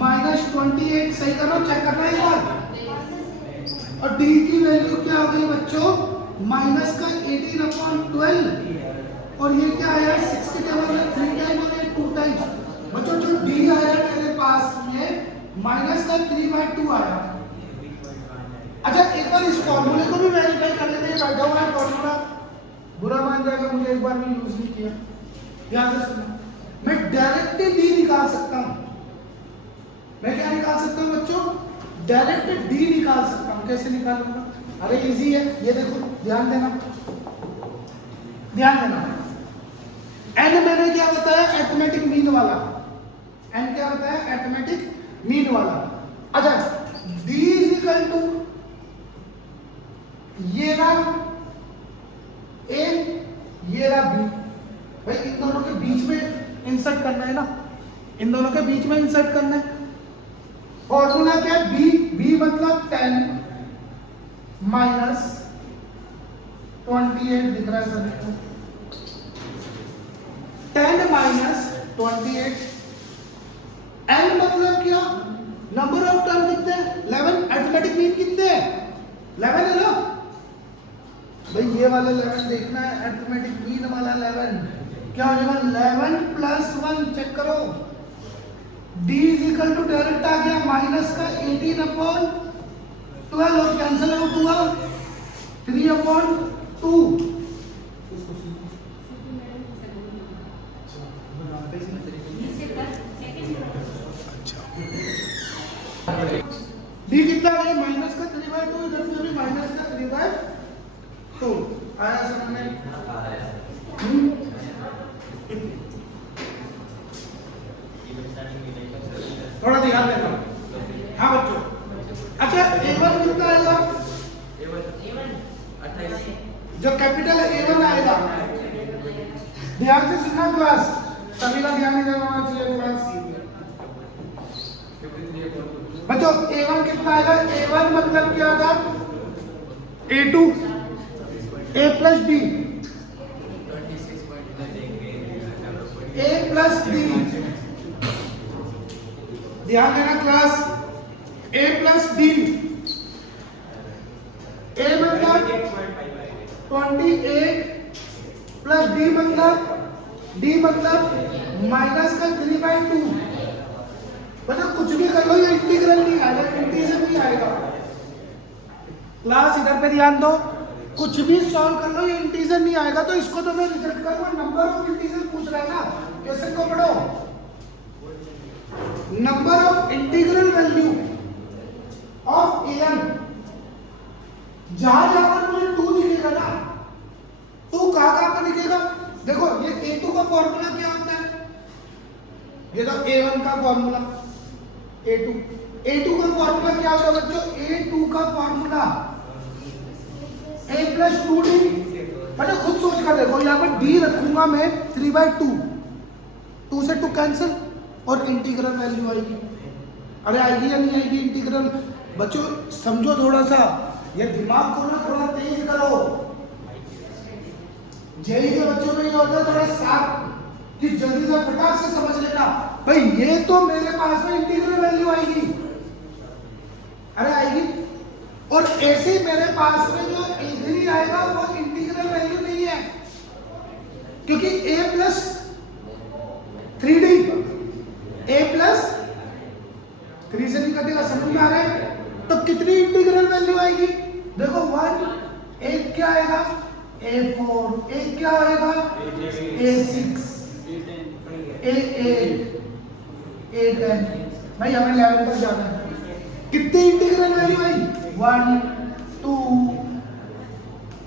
minus 28। सही करना, चेक करना है यार। और D की वैल्यू क्या हो गई बच्चों? माइनस का 18/12 और ये क्या आया? 60 के बराबर 3 टाइम और ये 2 टाइम्स। बच्चों जो D आया मेरे पास में माइनस का 3/2 आया। अच्छा एक बार इस फॉर्मूले को भी वेरीफाई कर लेते हैं। बैठा हुआ है फॉर्मूला, बुरा मान जाएगा, मुझे एक बार भी यूज नहीं किया। ध्यान से सुनना, मैं डायरेक्ट D निकाल सकता हूं। मैं क्या निकाल सकता हूं बच्चों? डायरेक्ट D निकाल सकता हूं। कैसे निकालूंगा? अरे इजी है, ये देखो, ध्यान देना। n मैंने क्या बताया? अरिथमेटिक मीन वाला। n क्या बताया? अरिथमेटिक मीन वाला। अच्छा D इज इक्वल टू ये रहा A, ये रहा B। भाई इन दोनों के बीच में इंसर्ट करना है ना, इन दोनों के बीच में इंसर्ट करना है। फॉर्मूला क्या है? B मतलब 10 माइनस 28 दिख रहा है सर, 10 माइनस 28। N मतलब क्या? नंबर ऑफ टर्म कितने हैं? 11। अरिथमेटिक मीन कितने हैं? 11 है ना भाई। ये वाला 11 देखना है, अरिथमेटिक मीन वाला 11 क्या हो जाएगा? 11 प्लस 1 चेक करो। D is equal to direct आ गया माइनस का 18/12 और कैंसिल आउट हुआ 3/2। D कितना है? माइनस का 3/2, इधर से भी माइनस का 3/2। आया समझ में? थोड़ा ध्यान देना। हाँ बच्चों, अच्छा A1 कितना आएगा? जो कैपिटल A1 आएगा, ध्यान से सुनना क्लास, सभी का ध्यान इधर होना चाहिए क्लास। बच्चों A1 कितना आएगा? A1 मतलब क्या था? A2 A plus D A plus D, ध्यान देना class, A plus D, A मतलब 28 प्लस D मतलब माइनस का 3/2। मतलब कुछ भी कर लो, ये इंटीग्रल नहीं आएगा, इंटीजर नहीं आएगा। क्लास इधर पे ध्यान दो, कुछ भी सॉल्व कर लो, ये इंटीजर नहीं आएगा, तो इसको तो मैं रिजेक्ट करूंगा। नंबर ऑफ इंटीजर पूछ रहा है ना, क्वेश्चन को पढ़ो। Number of integral value of an, जहां जहां पर मुझे 2 दिखेगा ना, 2 कहां पर दिखेगा? देखो ये A2 का फॉर्मूला क्या होता है? ये तो A1 का फॉर्मूला, A2 का फॉर्मूला क्या होता है बच्चों? A2 का फॉर्मूला A प्लस 2D। मतलब खुद सोच कर देखो, यहाँ पर D रखूंगा मैं 3/2, 2 से 2 कैंसिल और इंटीग्रल वैल्यू आएगी। अरे आएगी या नहीं आएगी इंटीग्रल? बच्चों समझो थोड़ा सा, ये दिमाग को ना थोड़ा तेज करो। जेई के बच्चों में ये होता है थोड़ा साफ कि जल्दी से फटाक से समझ लेना, भाई ये तो मेरे पास में इंटीग्रल वैल्यू आएगी, अरे आएगी। और ऐसे मेरे पास में जो A3 आएगा वो इंटीग्रल वैल्यू नहीं है, क्योंकि A plus 3D A plus 3 से नहीं कटेगा, समझ में आ रहा है? तो कितनी इंटीग्रल वैल्यू आएगी? देखो 1, एक क्या आएगा? A4, एक क्या आएगा? A6, A8, A10। भाई हमें 11 तक जाना है। कितनी इंटीग्रल वैल्यू आई? 1, 2,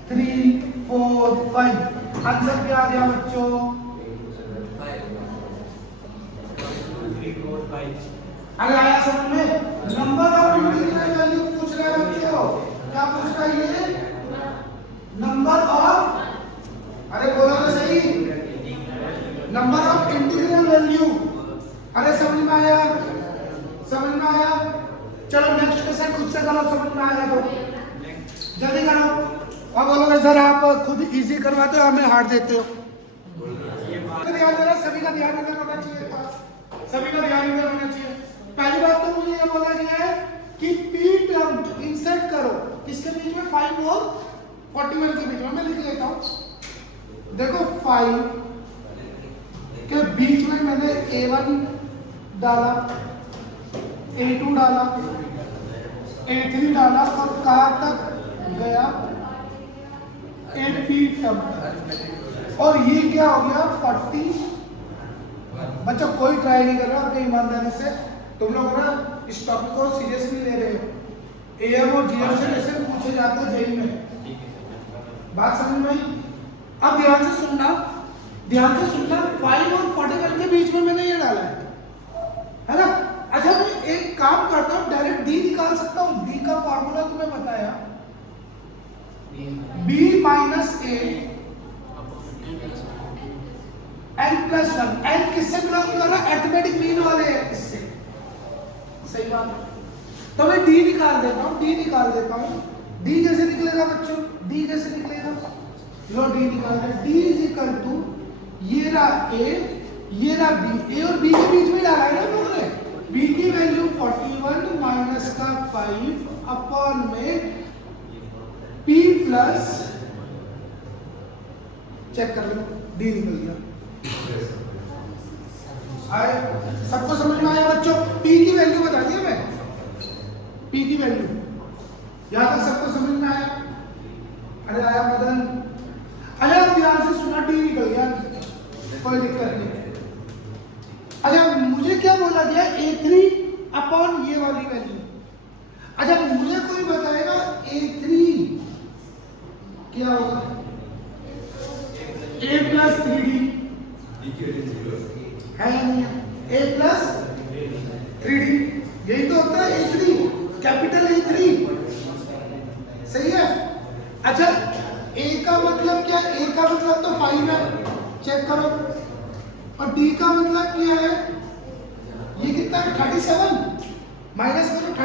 3, 4, 5। आंसर क्या आ गया बच्चों? 5। अगर आया समझ में? नंबर ऑफ इंटीग्रल वैल्यू पूछ रहे हैं बच्चों, क्या पूछ रहा है ये? नंबर ऑफ, अरे बोलो तो सही, नंबर ऑफ इंटीग्रल वैल्यू। अरे समझ में आया? समझ में आया? चलो नेक्स्ट क्वेश्चन खुद से करो, समझ में आया तो जल्दी करो। अब बोलोगे सर आप खुद इजी करवाते हो, हमें हार्ड देते हो। ध्यान देना, सभी का ध्यान इधर होना चाहिए, सभी का ध्यान इधर होना चाहिए। पहली बात तो मुझे ये बोला गया है कि पी टर्म इंसर्ट करो किसके बीच में? 5 और 41 के बीच में। मैं लिख लेता हूं, देखो 5 के बीच में मैंने A1 डाला, A2 डाला, A3 डाला और कहां तक गया? AP term. और ये क्या हो गया? 40। बच्चों कोई ट्राई नहीं कर रहा अपनी ईमानदारी से, तुम लोग ना इस टॉपिक को सीरियसली ले रहे हो। AM और GM से क्वेश्चन पूछे जाते हैं जेई में, बात समझ में आई? अब ध्यान से सुनना, 5 और 41 के बीच में मैंने ये डाला है ना? अच्छा मैं एक काम करता हूँ, डायरेक्ट D निकाल सकता हूँ। D का फॉर्मूला तुम्हें बताया, B minus A n plus 1। n किससे बिलोंग कर रहा है? अरिथमेटिक मीन वाले हैं, इससे। सही बात है, तो मैं D निकाल देता हूँ। D कैसे निकलेगा बच्चों? D कैसे निकलेगा? लो D निकाल दे। D इज इक्वल टू ये रहा A, ये रहा B। A और B के बीच में डाला है ना लोगों ने। B की वैल्यू 41 माइनस का 5 अपॉन में P प्लस, चेक कर लो D निकल गया। आए सबको समझ में आया बच्चों? P की वैल्यू बता दिया मैं, P की वैल्यू यहां तक सबको समझ में आया? अरे आया मदन? अरे अब ध्यान से सुना, D निकल गया, कोई दिक्कत नहीं। अच्छा मुझे क्या बोला गया? A3 अपॉन ये वाली वैल्यू। अच्छा मुझे कोई बताएगा A3 क्या होगा?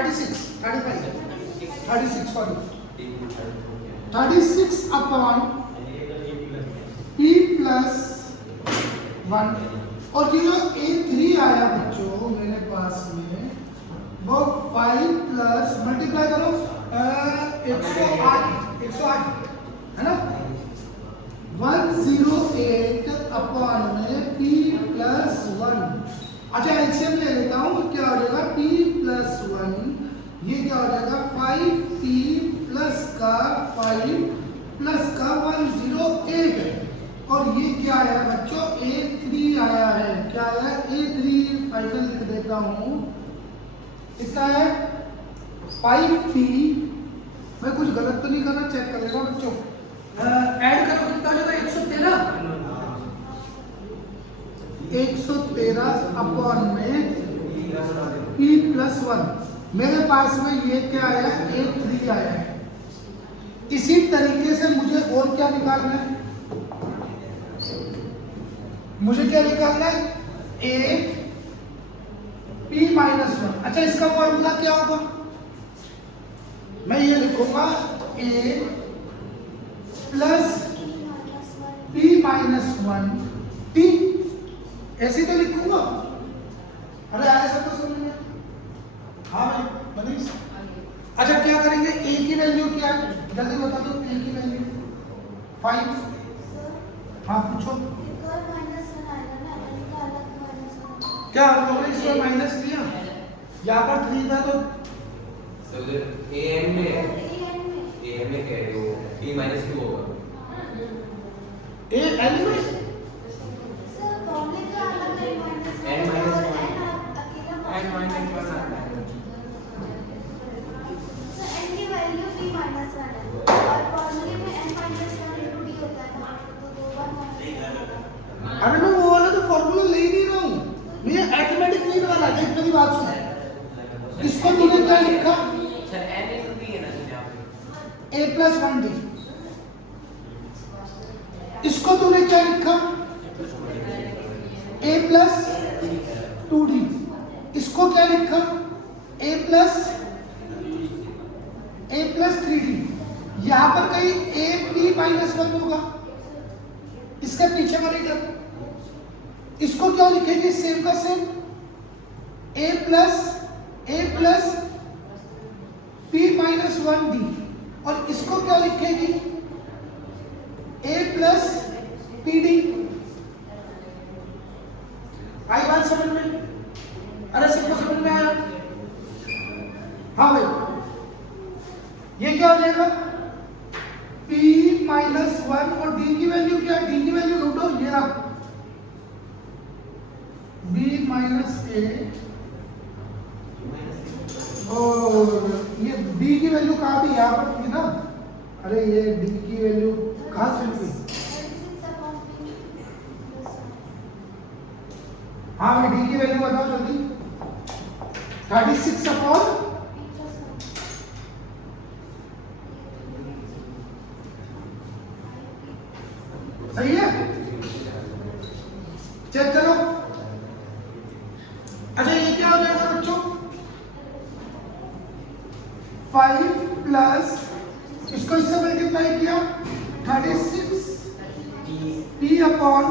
36 सॉरी 36 अपॉन p प्लस 1 और ये जो a3 आया बच्चों मेरे पास में वो 5 प्लस मल्टीप्लाई करो 108 है ना 108 अपॉन में p प्लस 1। अच्छा एलसीएम ले लेता हूँ, क्या हो जाएगा p प्लस 1 ये क्या हो जाएगा 5p प्लस का 5 प्लस का 108 है और ये क्या आया बच्चों a3 आया है। क्या आया a3 फाइनल लिख देता हूँ, कितना है 5p। मैं कुछ गलत तो नहीं कर रहा, चेक कर लेगा बच्चों। ऐड करो कितना हो जाएगा 113 अपॉन में p प्लस 1। मेरे पास में ये क्या आया a3 आया है। इसी तरीके से मुझे और क्या निकालना है, मुझे क्या निकालना है a p माइनस 1। अच्छा इसका फॉर्मूला क्या होगा, मैं ये लिखूंगा a plus p minus 1 t, ऐसे तो लिखूंगा। अरे ऐसा तो समझ में, हाँ भाई मनीष। अच्छा क्या करेंगे, a की वैल्यू क्या है जल्दी बता दो, a की वैल्यू 5। हाँ पूछो क्या आप लोगों ने इसमें माइनस लिया, यहाँ पर 3 था तो am में कह रहे हो p माइनस 2 होगा a n में n माइनस 1 n माइनस 1 आता है। अरे मैं वो वाला तो फॉर्मूला ले ही नहीं रहा हूँ, मैं अरिथमेटिक मीन वाला। देख मेरी बात सुन, इसको तूने क्या लिखा सर n इज b है ना सर यहाँ पे a प्लस 1d, इसको तूने क्या लिखा a प्लस 2d, इसको क्या लिखा a प्लस 3d। यहाँ पर कहीं a p माइनस 1 होगा, इसका पीछे का रिटर्न, इसको क्या लिखेगी सेम का same a plus p minus 1d और इसको क्या लिखेगी a प्लस pd। आई बात समझ में, अरे सबको समझ में आया। हाँ भाई ये क्या हो जाएगा p माइनस 1 और d की वैल्यू क्या है, d की वैल्यू ढूंढो, ये रहा b माइनस a और ये d की वैल्यू कहाँ थी, यहाँ पर थी ना। अरे ये d की वैल्यू कहाँ से थी, हाँ भाई d की वैल्यू बताओ जल्दी 36 अपॉन सही है, चेक करो। अच्छा ये क्या हो जाएगा बच्चों 5 प्लस इसको इससे मल्टीप्लाई किया 36 p अपॉन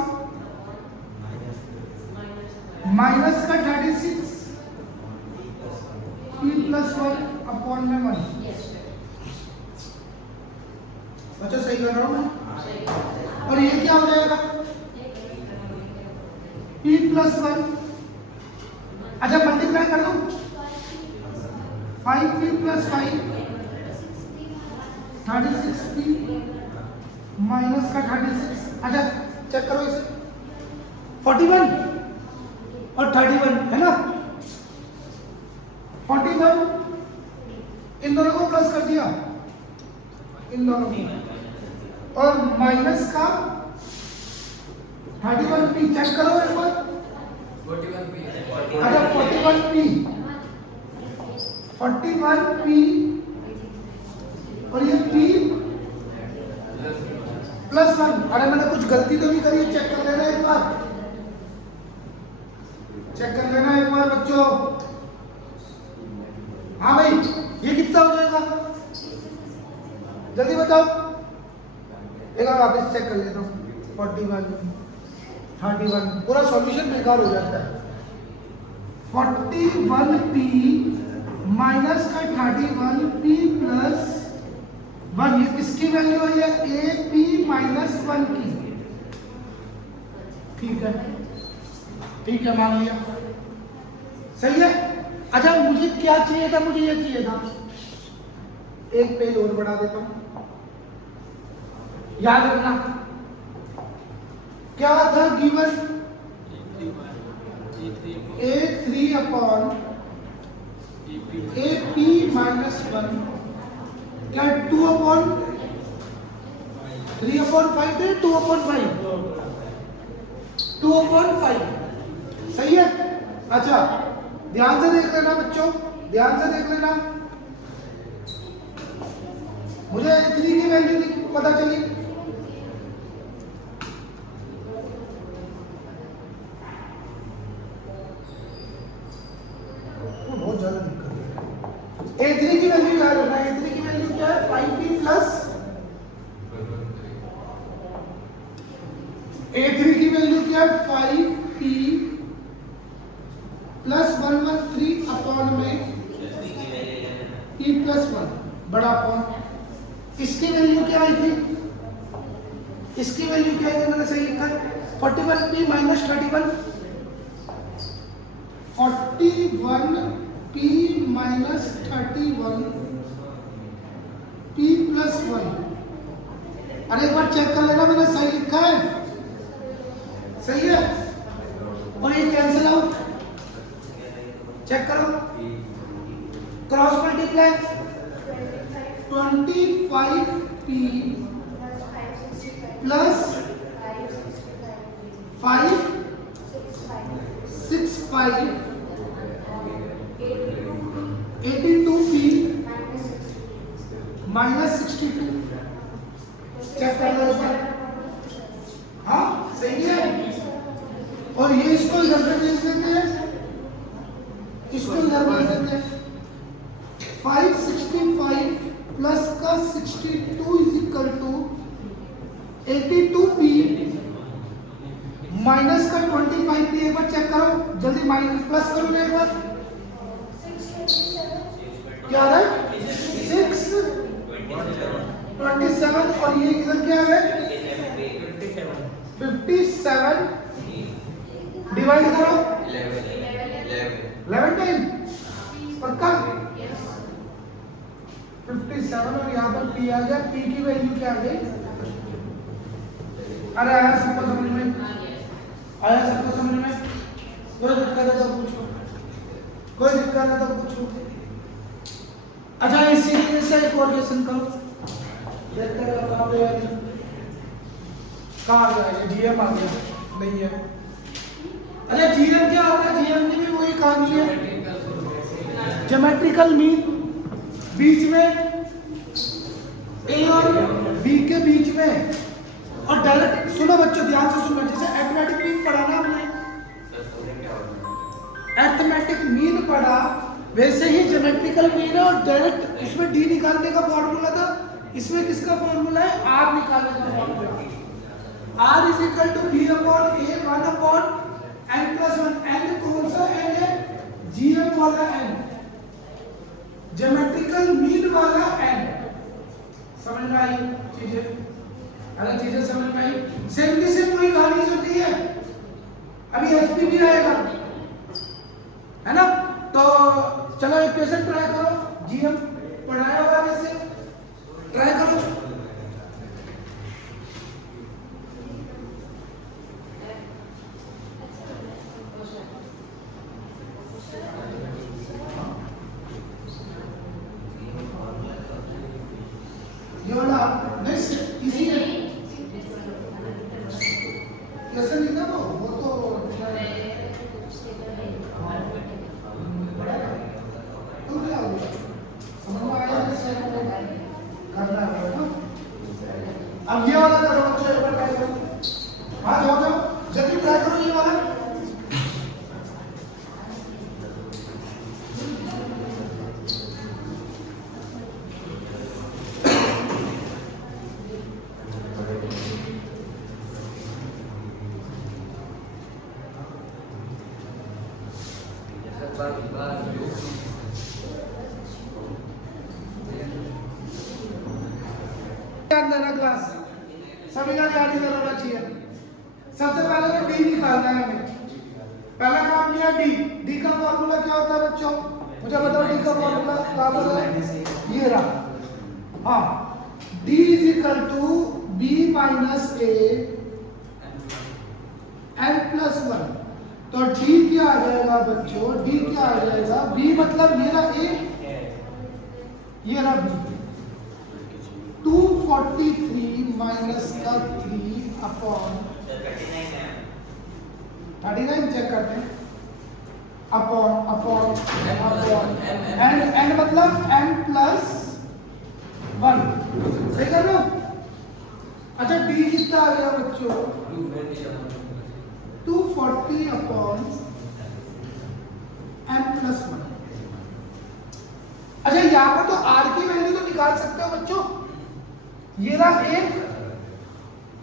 माइनस का 36 p प्लस 1 अपॉन में 1। बच्चों सही कर रहा हूं मैं, और ये क्या हो जाएगा p प्लस 1। अच्छा मल्टीप्लाई कर दो 5p प्लस 5 36p माइनस का 36। अच्छा चेक करो इसे 41 और 31 है ना, 41 इन दोनों को प्लस कर दिया, इन दोनों को, और माइनस का 31p चेक करो एक बार। 41p अच्छा 41p और ये p प्लस 1। अरे मैंने कुछ गलती तो नहीं करी, चेक कर लेना एक बार, चेक कर लेना एक बार बच्चों। हाँ भाई होगा? जल्दी बताओ। एक बार वापस चेक कर लेता हूँ। 41 31 पूरा सॉल्यूशन बेकार हो जाता है। 41p माइनस का 31p प्लस 1, ये किसकी वैल्यू है? AP माइनस 1 की। ठीक है मान लिया, सही है। अच्छा मुझे क्या चाहिए था? मुझे ये चाहिए था, एक पेज और बढ़ा देता हूं, याद रखना क्या था given? A3 upon AP minus 1, क्या 2 अपॉन 3 अपॉन 5 थे? 2 अपॉन 5, 2 अपॉन 5, सही है। अच्छा ध्यान से देख लेना बच्चों, ध्यान से देख लेना। मुझे A3 की वैल्यू पता चली, बहुत ज्यादा दिक्कत है। A3 की वैल्यू याद रखना, A3 की वैल्यू क्या है? 5p प्लस, A3 की वैल्यू क्या है? 5p प्लस 113 अपॉन में p प्लस 1 बड़ा अपॉन। इसकी वैल्यू क्या आई थी? इसकी वैल्यू क्या है? मैंने सही लिखा है 41p minus 31, 41p minus 31 p plus 1। अरे एक बार चेक कर लेना मैंने सही लिखा है, सही है। और ये कैंसिल आउट, चेक करो, cross multiply 25p plus 565 82p minus 62, check कर लो इसमें, हाँ सही है। और ये इसको इधर पे भेज देते हैं, इसको इधर भेज देते हैं। 565 प्लस का 62 is equal to 82p minus का 25p। एक बार चेक करो जल्दी, माइनस प्लस करो एक बार, क्या है? 627 और ये इधर क्या है? 57 डिवाइड करो 11 टाइम, पक्का? 57 और यहाँ पर p आ गया, p की वैल्यू क्या आ गई? अरे आया सबको समझ में? आया सबको समझ में? कोई दिक्कत है तो पूछो, कोई दिक्कत है तो पूछो। अच्छा इसी से एक और क्वेश्चन करो, देखते हैं कहाँ पे है। कहाँ आ गया? जीएम आ गया, नहीं है। अच्छा जीएम क्या होता है? जीएम की भी वही कहानी है, ज्योमेट्रिकल मीन, बीच में ए और बी के बीच में, और डायरेक्ट सुनो बच्चों ध्यान से सुनो, जैसे अरिथमेटिक मीन पढ़ा ना हमने, अरिथमेटिक मीन पढ़ा, वैसे ही ज्योमेट्रिकल मीन है। और डायरेक्ट उसमें डी निकालने का फॉर्मूला था, इसमें किसका फॉर्मूला है? आर निकालने का formula. R is equal to B upon A 1 upon n plus 1। n कौन सा n है? जीएम वाला n, ज्योमेट्रिकल मीन वाला n। समझ में आई चीजें? अरे चीजें समझ में आई? सेम की सेम वही कहानी चलती है। अभी एचपी भी आएगा, है ना? तो चलो एक क्वेश्चन ट्राई करो, जीएम पढ़ाया होगा वैसे, ट्राई करो। ये वाला नेक्स्ट इजी है, कैसे लिखा वो तो करना है ना। अब ये वाला करो बच्चों, एक बार ट्राई करो। हाँ जाओ जाओ जल्दी ट्राई करो ये वाला। ध्यान देना क्लास, सभी का ध्यान इधर होना चाहिए। सबसे पहले तो डी निकालना है हमें। पहला काम किया डी। डी का फॉर्मूला क्या होता है बच्चों? मुझे बताओ डी का फॉर्मूला क्या होता है? ये रहा। हाँ, D is equal to B minus A N plus one. तो डी क्या आ जाएगा बच्चों? डी क्या आ जाएगा? बी मतलब ये रहा ए, ये रहा बी। 243 माइनस का 3 अपॉन 39 चेक करते हैं। अपॉन एन मतलब एन प्लस वन, सही कर रहे हो? अच्छा डी कितना आ गया बच्चों? 240 अपॉन एन प्लस वन। अच्छा यहाँ पर तो आर की वैल्यू तो निकाल सकते हो बच्चों। ये रहा ए,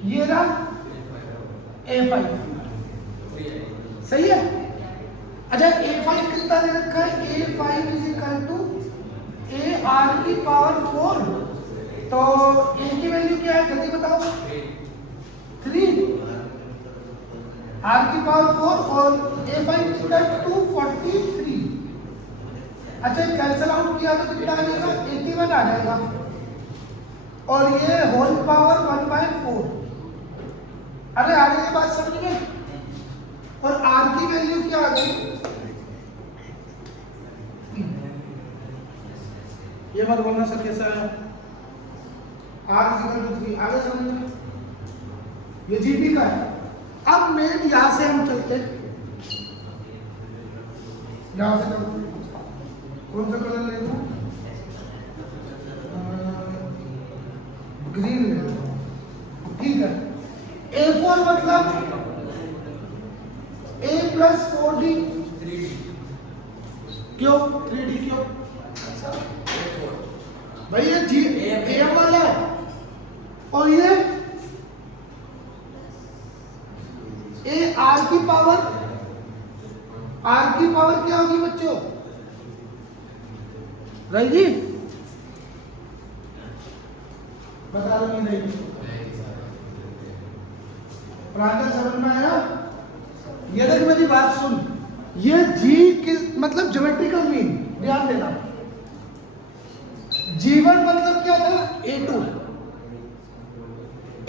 ये रहा A5, सही है। अच्छा A5 कितना दे रखा है? A5 is equal to A R की पावर 4। तो ए की वैल्यू क्या है जल्दी बताओ? 3, आर की पावर 4 और A5 कितना है? 243। अच्छा कैंसिल आउट किया तो कितना आ जाएगा? 81 आ जाएगा। और ये होल पावर 1/4। अरे आगे की बात समझ गए? और आर की वैल्यू क्या आ गई? ये मत बोलना सर कैसा है? R equal to 3। आगे समझ में? ये जीपी का है। अब मेन यहां से हम चलते, यहां से चलते। कौन सा कलर ले लूं? ग्रीन ले लो, ठीक है। A4 मतलब A प्लस 4D, क्यों 3D क्यों? भाई ये जी A वाला है और ये A R की पावर क्या होगी बच्चों? रहेगी? बता दो नहीं प्रांजल समझ में आया? ये देख मेरी बात सुन, ये जी किस मतलब ज्योमेट्रिकल मीन, ध्यान देना। G1 मतलब क्या था? A2।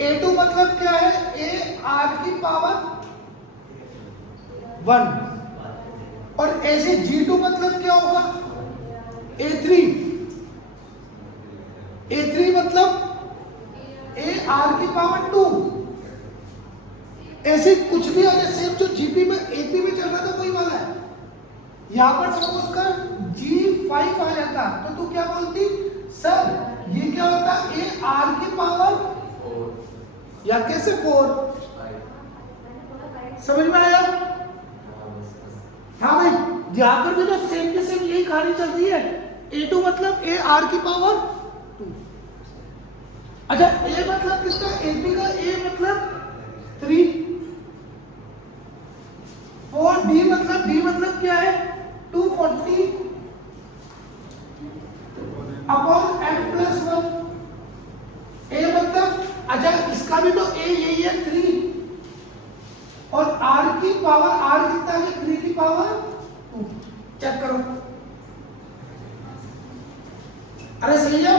A2 मतलब क्या है? A R की पावर 1। और ऐसे G2 मतलब क्या होगा? A3। A3 मतलब A R की पावर 2। ऐसे कुछ भी अगर सिर्फ जो जीपी में एपी में चल रहा था वही वाला है। यहां पर सपोज कर G5 आ जाता तो तू क्या बोलती? सर ये क्या होता? ए आर की पावर 4 या कैसे 4? समझ में आया? हाँ भाई, यहां पर भी तो सेम के सेम यही कहानी चल रही है। A2 मतलब ए आर की पावर 2। अच्छा ए मतलब किसका? एपी का। ए मतलब 3। 4D मतलब D मतलब क्या है? 240 अपॉन n प्लस 1। A मतलब, अच्छा इसका भी तो A यही है 3 और R की पावर R कितना है? 3 की पावर 2। चेक करो। अरे सही है।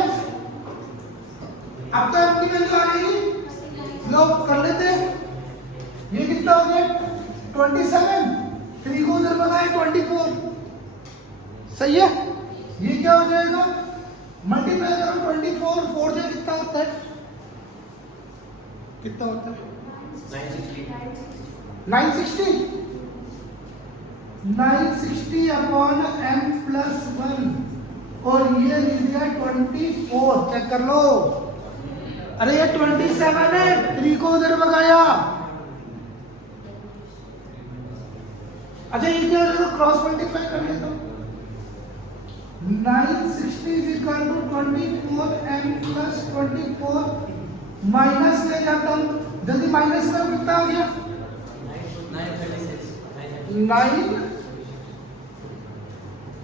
अब तो आपकी वैल्यू आ गई, लोग कर लेते हैं। ये कितना हो गया? 27। 3 को उधर लगाए 24, सही है। ये क्या हो जाएगा? मल्टीप्लाई करो 24, 4 से कितना होता है? कितना होता है? 960 अपॉन m प्लस 1 और ये लिख दिया 24। चेक कर लो। अरे ये 27 है, 3 को उधर भगाया। अच्छा ये क्या हो जाएगा? क्रॉस मल्टीप्लाई कर लेता हूं। 960 is equal to 24m plus 24 minus ले जाता हूं, जल्दी माइनस करो। कितना हो गया?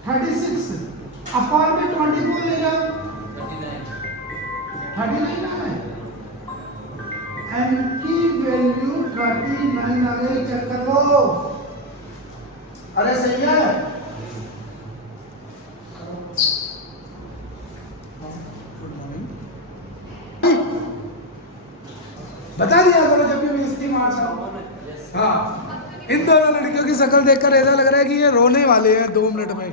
936 अपॉन में 24 ले जाओ 39 आ गए, m की वैल्यू 39 आ गई, चेक कर लो। अरे सही है। बता दिया करो जब भी मिस्त्री मार्क्स आओ। हाँ, इन दोनों लड़कियों की शक्ल देखकर ऐसा लग रहा है कि ये रोने वाले हैं 2 मिनट में।